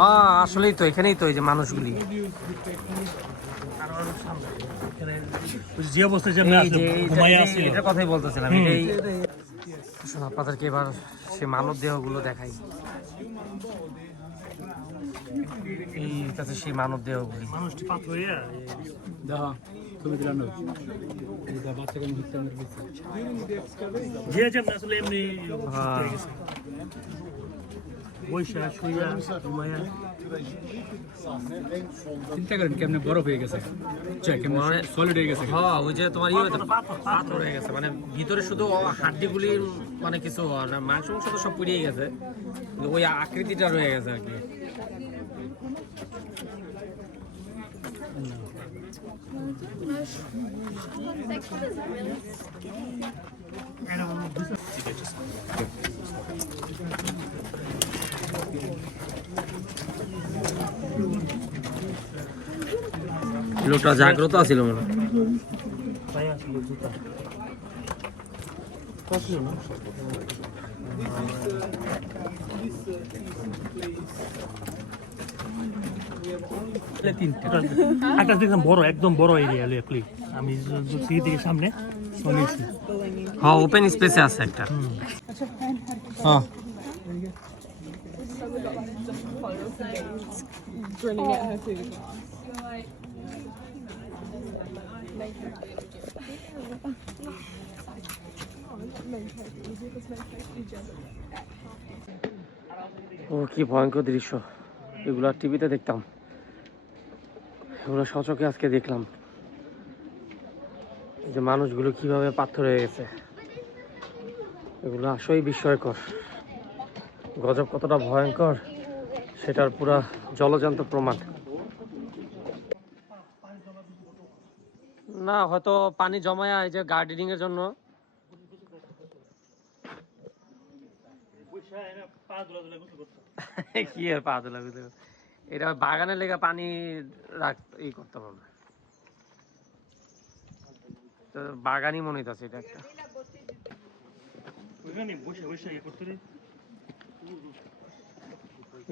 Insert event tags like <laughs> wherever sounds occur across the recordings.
আহ, আসলেই তো এখানেই তো এই যে মানুষগুলি। যে অবস্থায় এটার কথাই বলতেছিলাম এটাই আপনাদেরকে এবার সে মানব দেহগুলো দেখাই। এই কাছে সেই মানব দেহগুলি মানুষটি পাথর হয়ে দেখা ছবি দিলাম এটা বাচ্চাকে হত্যা যেমন আসলে এমনি হ্যাঁ। বৈশা শুইয়া চিন্তা করেন কেমনে বরফ হয়ে গেছে? কেমনে মানে- সলিড হয়ে গেছে হ্যাঁ ওই যে তোমার ইয়ে হতে- পাথর হয়ে গেছে মানে ভিতরে শুধু হাড্ডিগুলি মানে কিছু হওয়ার না মাংস মাংস তো সব পুড়িয়ে গেছে। কিন্তু ওই আকৃতিটা রয়ে গেছে আর কি। লোকটা জাগ্রত আছিল মনে হয়। দেখলাম বড়, একদম বড় এরিয়া প্লি আমি সামনে হ্যাঁ ওপেন স্পেসে আছে একটা। হ্যাঁ. ও, কি ভয়ঙ্কর দৃশ্য। এগুলো টিভিতে দেখতাম। এগুলো সচকে আজকে দেখলাম। যে মানুষগুলো কীভাবে পাথর হয়ে গেছে। এগুলো আসলেই বিস্ময়কর। গজব কতটা ভয়ঙ্কর সেটার পুরা জলজান্ত প্রমাণ। না হয়তো পানি জমায় এই যে গার্ডেনিং এর জন্য। <laughs> কি আর পা বুঝতে এটা বাগানের লেগে পানি রাখ ই করতে পারবে। তো বাগানই মনে হইতাছে এটা একটা। ইয়ে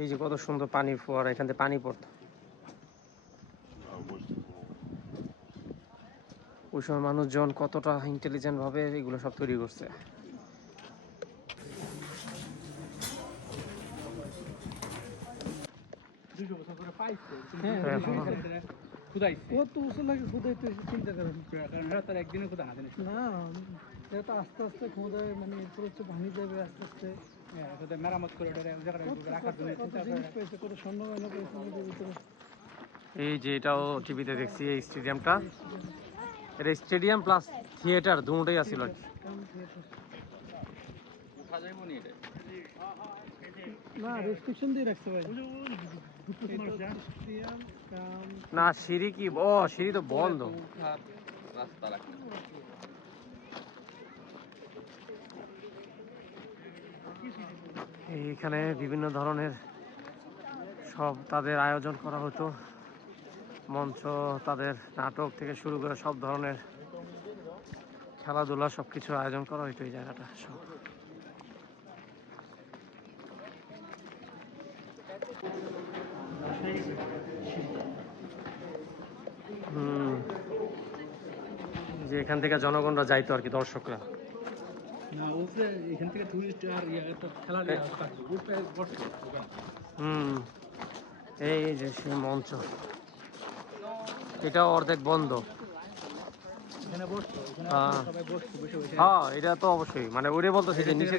এই যে কত সুন্দর পানির ফোয়ারা এখান থেকে পানি পড়তো। ওই সময় মানুষজন কতটা ইন্টেলিজেন্ট ভাবে এগুলো সব তৈরি করছে। বছর করে পাইছে খুদাইছে ও তো উসল লাগে খুদাইতে চিন্তা করেন তার একদিনে খুদা হাতে না এটা আস্তে আস্তে খোদায় মানে এরপর ভাঙি যাবে আস্তে আস্তে। মেরামত করে এটা এক জায়গায় রাখার জন্য কত স্বর্ণ গয়না পেয়েছে আমাদের ভিতরে? এই যে এটাও টিভিতে দেখছি এই স্টেডিয়ামটা। এটা স্টেডিয়াম প্লাস থিয়েটার দুটোই আছিল। আর কি না রেস্ট্রিকশন দিয়ে রাখতে ভাই। না, সিঁড়ি কি? ও, সিঁড়ি তো বন্ধ। এইখানে বিভিন্ন ধরনের সব তাদের আয়োজন করা হতো। মঞ্চ, তাদের নাটক থেকে শুরু করে সব ধরনের খেলাধুলা সব কিছু আয়োজন করা হইতো এই জায়গাটা, সব। যে এখান থেকে জনগণরা যাইতো আর কি দর্শকরা। হুম। এই যে সে মঞ্চ। এটাও অর্ধেক বন্ধ। হ্যাঁ। হ্যাঁ এটা তো অবশ্যই। মানে ওরে বলতো যে নিচে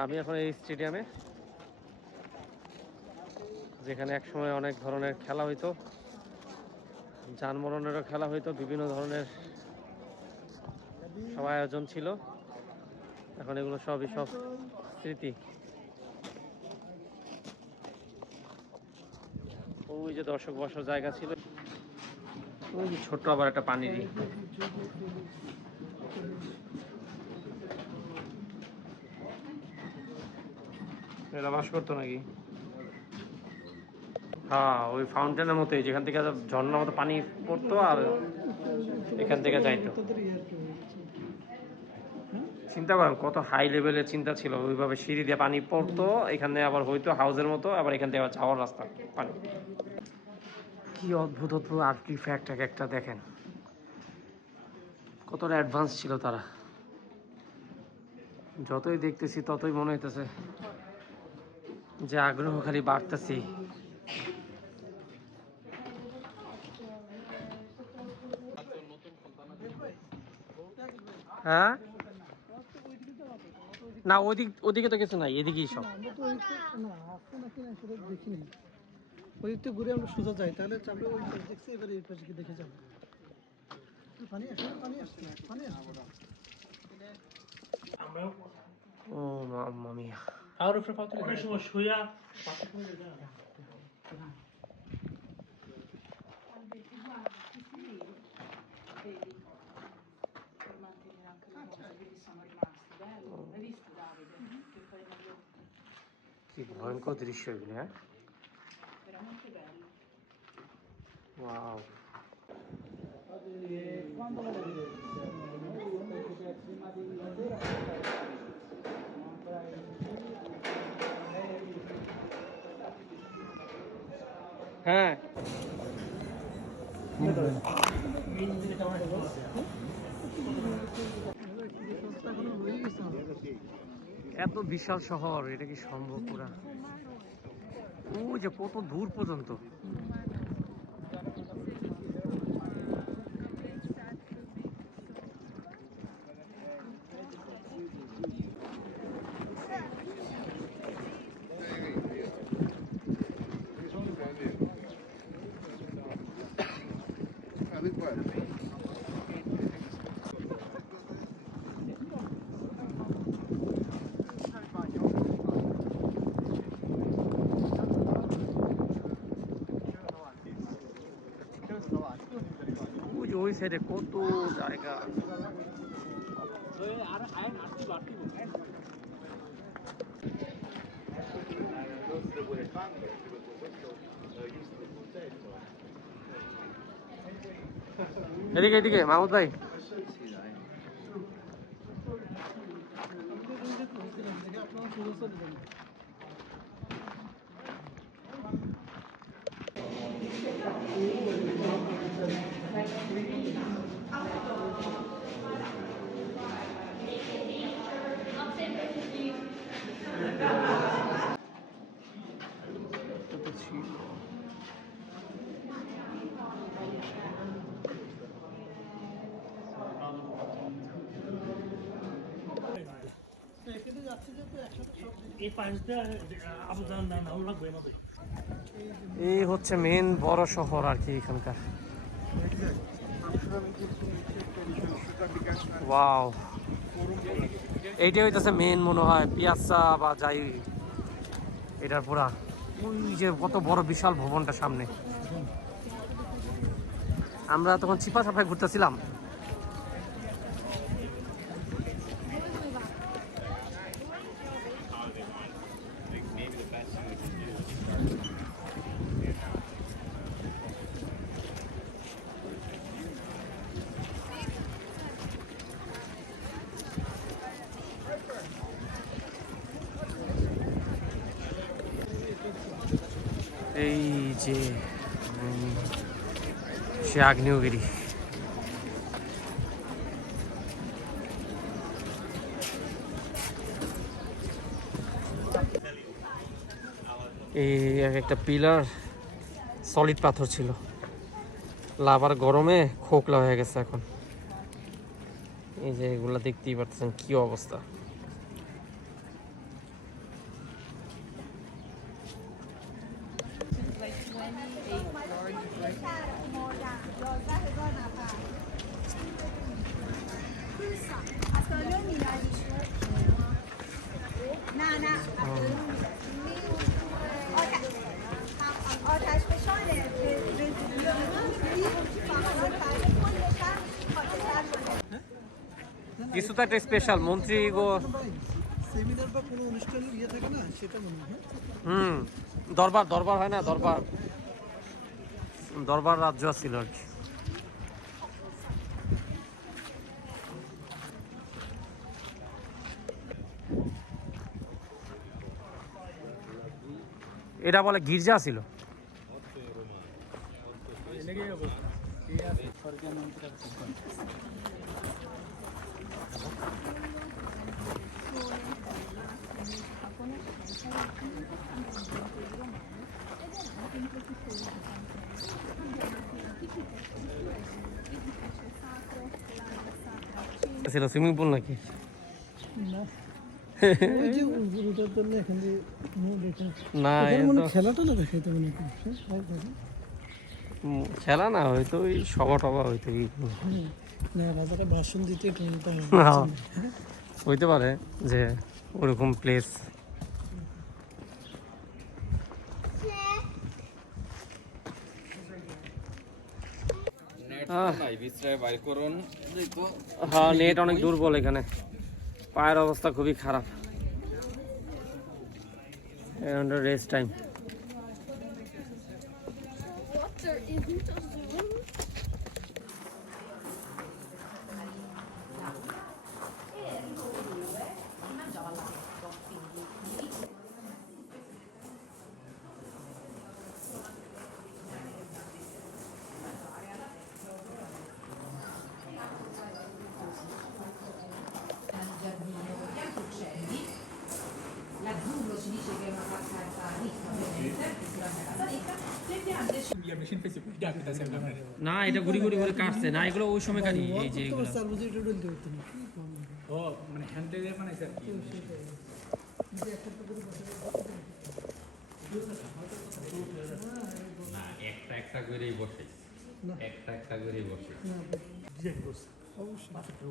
আমি এখন এই স্টেডিয়ামে, যেখানে একসময় অনেক ধরনের খেলা হইতো, যানবাহনেরও খেলা হইতো, বিভিন্ন ধরনের সব আয়োজন ছিল। এখন এগুলো সবই সব স্মৃতি। ওই যে দর্শক বসার জায়গা ছিল। ওই যে ছোট্ট আবার একটা পানিরই। এরা বাস করতো নাকি? হ্যাঁ ওই ফাউন্টেনের মতোই, যেখান থেকে ঝর্ণার মতো পানি পড়তো আর এখান থেকে যাইতো? চিন্তা করেন, কত হাই লেভেলের চিন্তা ছিল। ওইভাবে সিঁড়ি দিয়ে পানি পড়তো, এখানে আবার হয়তো হাউসের মতো, আবার এখান থেকে আবার যাওয়ার রাস্তা, পানি। কি অদ্ভুত অদ্ভুত আর্টিফ্যাক্ট এক একটা দেখেন। কতটা অ্যাডভান্স ছিল তারা। যতই দেখতেছি, ততই মনে হইতেছে। যে আগ্রহ খালি বাড়তেছি। হ্যাঁ? না ওদিক ওদিকে তো কিছু নাই এদিকেই সব। ওই তো- ঘুরে আমরা সোজা যাই তাহলে ওই পাশে দেখছি এবার এই পাশে দেখে যাব। পানি আসছে পানি আসছে পানি আসছে ও মাম্মা Árufra falta o cachorro, chuia. Vedi, per mantenere anche sono rimaste, bello, l'hai visto Davide? Che poi. Sì, ma un po' di sceglie, eh? Veramente bello. Wow. Quando lo vedete? Prima della sera আমাদের। এত বিশাল শহর এটা কি সম্ভব পুরা ওই যে কত দূর পর্যন্ত ওই সাইডে কত জায়গা এদিকে এদিকে মাহমুদ ভাই। আপনারা সোজা চলে যান এখানে যাচ্ছে যে তো একসাথে সব এই হচ্ছে মেন বড় শহর আর কি এখানকার। এইটাই হইতেছে মেন মনে হয় পিয়াসা বা যাই এটার পুরা, ওই যে কত বড় বিশাল ভবনটা সামনে। আমরা তখন চিপা চাপায় ঘুরতেছিলাম। এই যে উম, সে এই এক একটা পিলার সলিড পাথর ছিল। লাভার গরমে খোকলা হয়ে গেছে এখন। এই যে এগুলা দেখতেই পারতেছেন কি অবস্থা। কিছু তো একটা স্পেশাল মন্ত্রী গো। সেমিনার বা কোনো ইয়ে থাকে না সেটা মনে হয়। হুম দরবার দরবার হয় না দরবার। দরবার রাজ্য ছিল আর কি। এটা বলে গির্জা ছিল ছিল সুইমিং পুল নাকি? না। <laughs> খেলা না হয়তো ওই সভা টভা হয়তো ভাষণ দিতে। হইতে পারে যে ওরকম প্লেস হ্যাঁ নেট অনেক দুর্বল এখানে। পায়ের অবস্থা খুবই খারাপ। রেস্ট টাইম না এটা ঘুরি ঘুরি করে কাটছে। না এগুলো ওই সময় কাটি এই যে এগুলো। স্যার বুঝে একটু ডলতে পারতেন ও মানে হ্যান্ড থেকে বানাইছে আর কি? একটা একটা করেই বসে। একটা একটা করেই বসে।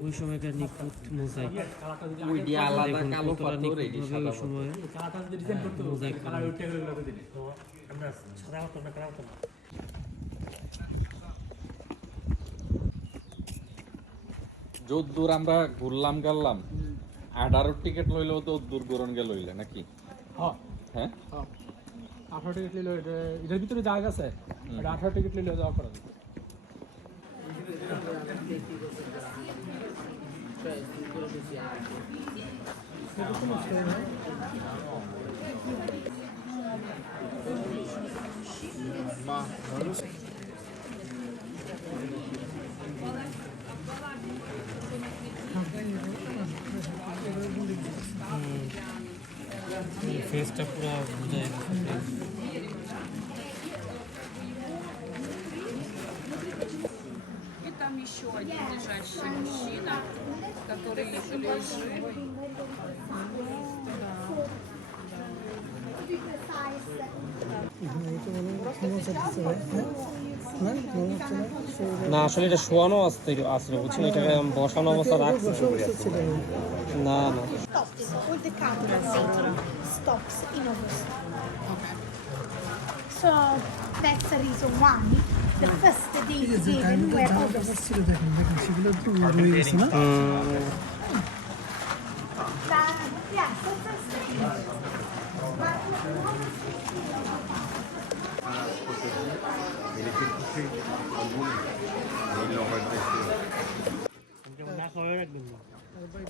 ওই সময়কার নিখুঁত মোজাইক ওই দিয়ে আলাদা কালো পাথর এই সাদা সময়। কালারটা যদি ডিজাইন করতে মোজাইক কালার উঠে গেলে আমরা সাদা হতো না কারা হতো না। যদ্দূর আমরা ঘুরলাম গাল্লাম আঠারো টিকিট লইলেও তো দূর গরণ গে লইলে নাকি? হ্যাঁ? আঠারো টিকিট নিলে এটার ভিতরে জায়গা আছে আঠারো টিকিট নিলে যাওয়া করা যাবে। ফেসটা পুরো বোঝায় И там еще один лежащий мужчина, который лежит. সমস্যা দিতে হয় হ্যাঁ না মনে হচ্ছে না সেই না আসলে এটা শোয়ানো আসতে আসলে বুঝছেন এটাকে বসানো অবস্থা রাখছে বসে বসে ছিল না না stops all the cameras stops in August. Okay. So that's the reason why the first day given were August. ছিল দেখেন দেখেন সেগুলো একটু রয়ে গেছে না That, yeah, so first day. যেমন না খাওয়াই রাখবেন না আর ভাই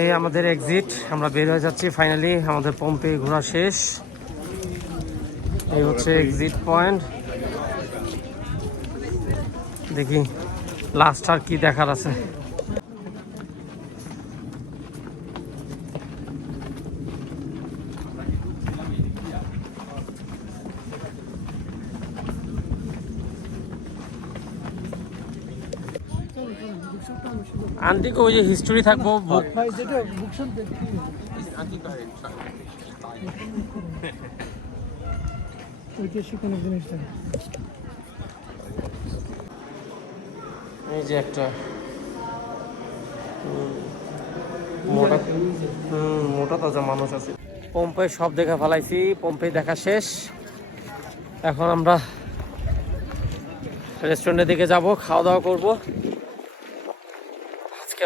এই আমাদের এক্সিট আমরা বের হয়ে যাচ্ছি ফাইনালি আমাদের পম্পে ঘোরা শেষ। এই হচ্ছে এক্সিট পয়েন্ট দেখি লাস্ট আর কি দেখার আছে? আন্টিকে ওই যে হিস্টোরি থাকব বুক এই যে একটা মোটা মোটা তাজা মানুষ আছে। পম্পে সব দেখা ফেলাইছি পম্পে দেখা শেষ। এখন আমরা রেস্টুরেন্টের দিকে যাব খাওয়া দাওয়া করব।